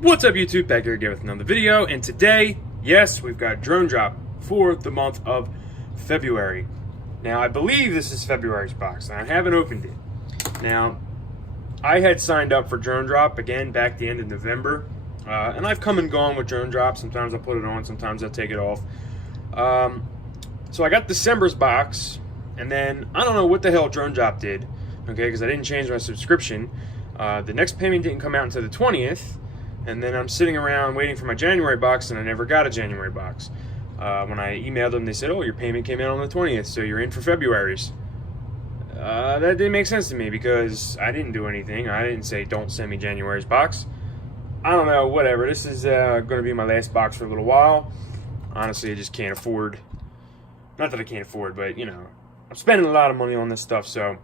What's up, YouTube? Back here again with another video, and today, yes, we've got Drone Drop for the month of February. Now, I believe this is February's box, and I haven't opened it. Now, I had signed up for Drone Drop again back the end of November, and I've come and gone with Drone Drop. Sometimes I'll put it on, sometimes I'll take it off. So I got December's box, and then I don't know what the hell Drone Drop did, okay, because I didn't change my subscription. The next payment didn't come out until the 20th. And then I'm sitting around waiting for my January box, and I never got a January box. When I emailed them, they said, oh, your payment came out on the 20th, so you're in for February's. That didn't make sense to me because I didn't do anything. I didn't say, don't send me January's box. I don't know, whatever. This is going to be my last box for a little while. Honestly, I just can't afford. Not that I can't afford, but, you know, I'm spending a lot of money on this stuff. So,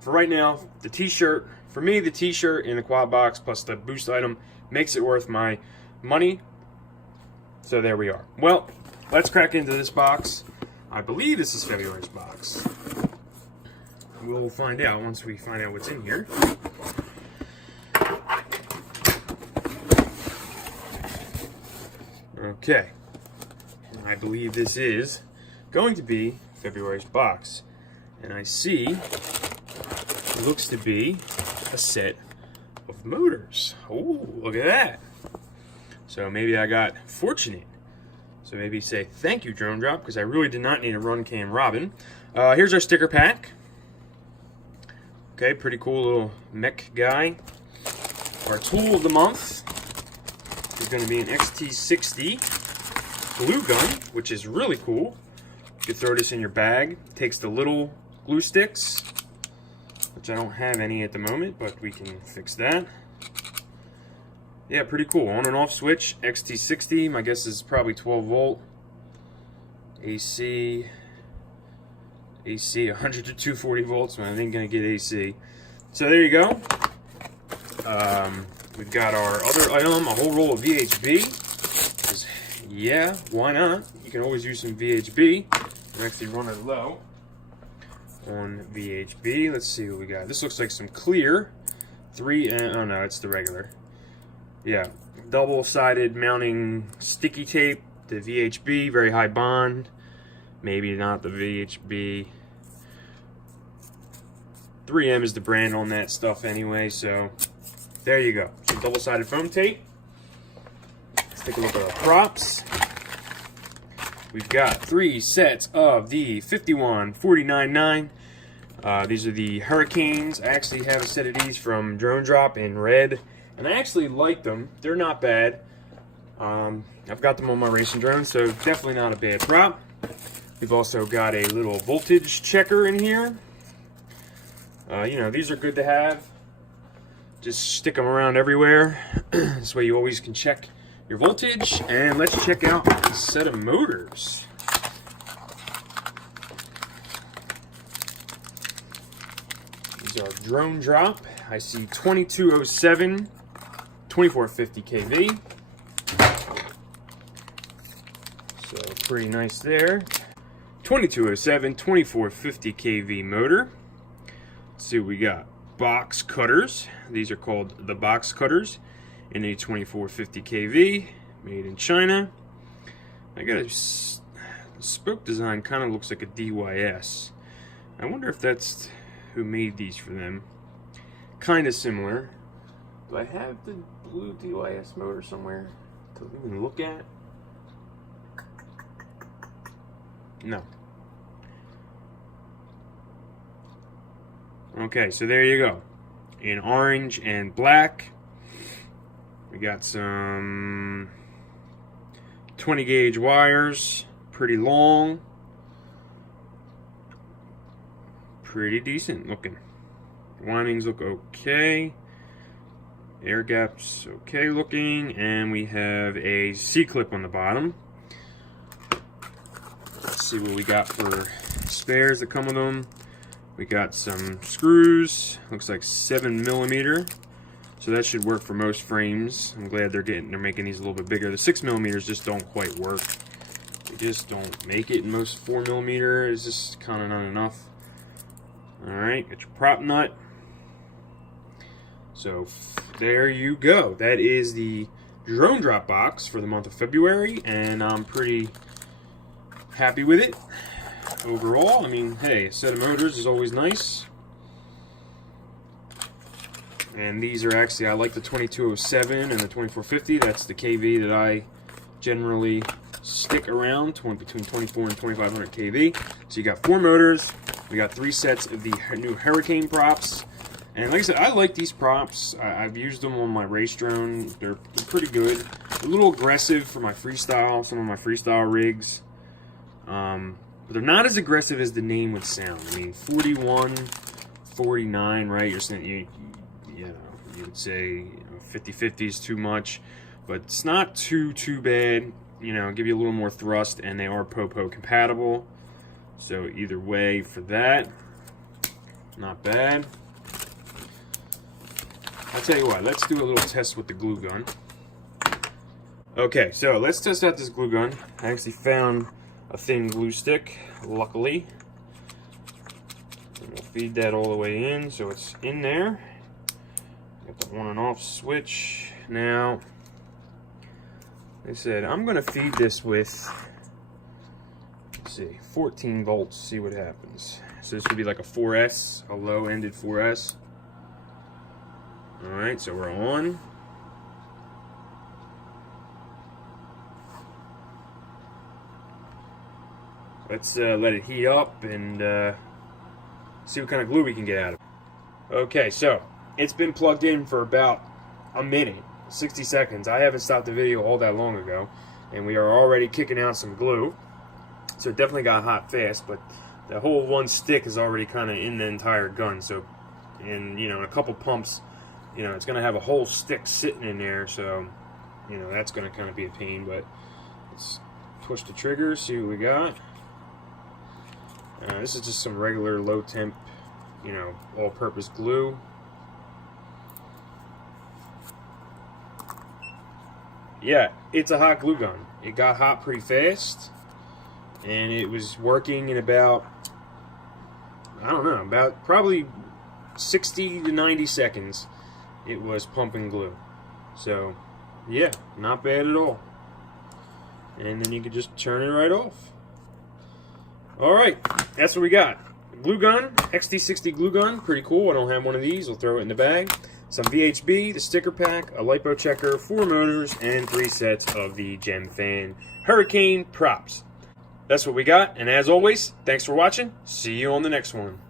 for right now, the t-shirt, for me, the t-shirt in the quad box plus the boost item makes it worth my money. So there we are. Well, let's crack into this box. I believe this is February's box. We'll find out once we find out what's in here. Okay. I believe this is going to be February's box. And I see it looks to be a set of motors. Oh, look at that. So maybe I got fortunate. So maybe say thank you, Drone Drop, because I really did not need a Run Cam Robin. Here's our sticker pack. Okay, pretty cool little mech guy. Our tool of the month is going to be an XT60 glue gun, which is really cool. You can throw this in your bag. It takes the little glue sticks, which I don't have any at the moment, but we can fix that. Yeah, pretty cool. On and off switch, XT60, my guess is probably 12 volt. AC 100 to 240 volts, but I ain't gonna get AC. So there you go. We've got our other item, a whole roll of VHB. Yeah, why not? You can always use some VHB and actually run it low on VHB. Let's see what we got. This looks like some clear oh no, it's the regular. Yeah, double-sided mounting sticky tape. The VHB, very high bond. Maybe not the VHB. 3M is the brand on that stuff anyway, so there you go. Some double-sided foam tape. Let's take a look at our props. We've got 3 sets of the 51-49-9. These are the Hurricanes. I actually have a set of these from Drone Drop in red, and I actually like them. They're not bad. I've got them on my racing drone, so definitely not a bad prop. We've also got a little voltage checker in here. You know, these are good to have. Just stick them around everywhere. This way you always can check your voltage. And let's check out a set of motors. These are Drone Drop. I see 2207, 2450 kV. So pretty nice there. 2207, 2450 kV motor. Let's see what we got. Box cutters. These are called the box cutters in a 2450 kV, made in China. I got a spoke design, kind of looks like a DYS. I wonder if that's who made these for them. Kind of similar. Do I have the blue DYS motor somewhere to even look at? No. Okay, so there you go. In orange and black. We got some 20 gauge wires. Pretty long. Pretty decent looking. Windings look okay. Air gaps okay looking. And we have a C-clip on the bottom. Let's see what we got for spares that come with them. We got some screws, looks like 7mm, so that should work for most frames. I'm glad they're making these a little bit bigger. The 6mm just don't quite work. They just don't make it. Most 4mm is just kind of not enough. All right, got your prop nut. So there you go. That is the drone drop box for the month of February, and I'm pretty happy with it overall. I mean, hey, a set of motors is always nice. And these are actually, I like the 2207 and the 2450. That's the KV that I generally stick around, between 24 and 2500 KV. So you got 4 motors. We got 3 sets of the new Hurricane props. And like I said, I like these props. I've used them on my race drone. They're pretty good. A little aggressive for my freestyle, some of my freestyle rigs. But they're not as aggressive as the name would sound. I mean, 41, 49, right? You're saying you would say 50-50 is too much, but it's not too bad. You know, give you a little more thrust, and they are Popo compatible. So either way, for that, not bad. I'll tell you what, let's do a little test with the glue gun. Okay, so let's test out this glue gun. I actually found a thin glue stick, luckily. And we'll feed that all the way in, so it's in there. Got the on and off switch. Now, like I said, I'm gonna feed this with, let's see, 14 volts, see what happens. So this would be like a 4S, a low-ended 4S. Alright, so we're on. Let's let it heat up and see what kind of glue we can get out of it. Okay, so it's been plugged in for about a minute, 60 seconds. I haven't stopped the video all that long ago, and we are already kicking out some glue. So it definitely got hot fast, but the whole one stick is already kind of in the entire gun. So, in a couple pumps, it's going to have a whole stick sitting in there. So, that's going to kind of be a pain. But let's push the trigger, see what we got. This is just some regular low temp, all-purpose glue. Yeah, it's a hot glue gun. It got hot pretty fast, and it was working in about, I don't know, about probably 60 to 90 seconds. It was pumping glue. So, yeah, not bad at all. And then you can just turn it right off. Alright, that's what we got. Glue gun, XT60 glue gun, pretty cool. I don't have one of these, I'll throw it in the bag. Some VHB, the sticker pack, a lipo checker, 4 motors, and 3 sets of the Gemfan Hurricane props. That's what we got, and as always, thanks for watching. See you on the next one.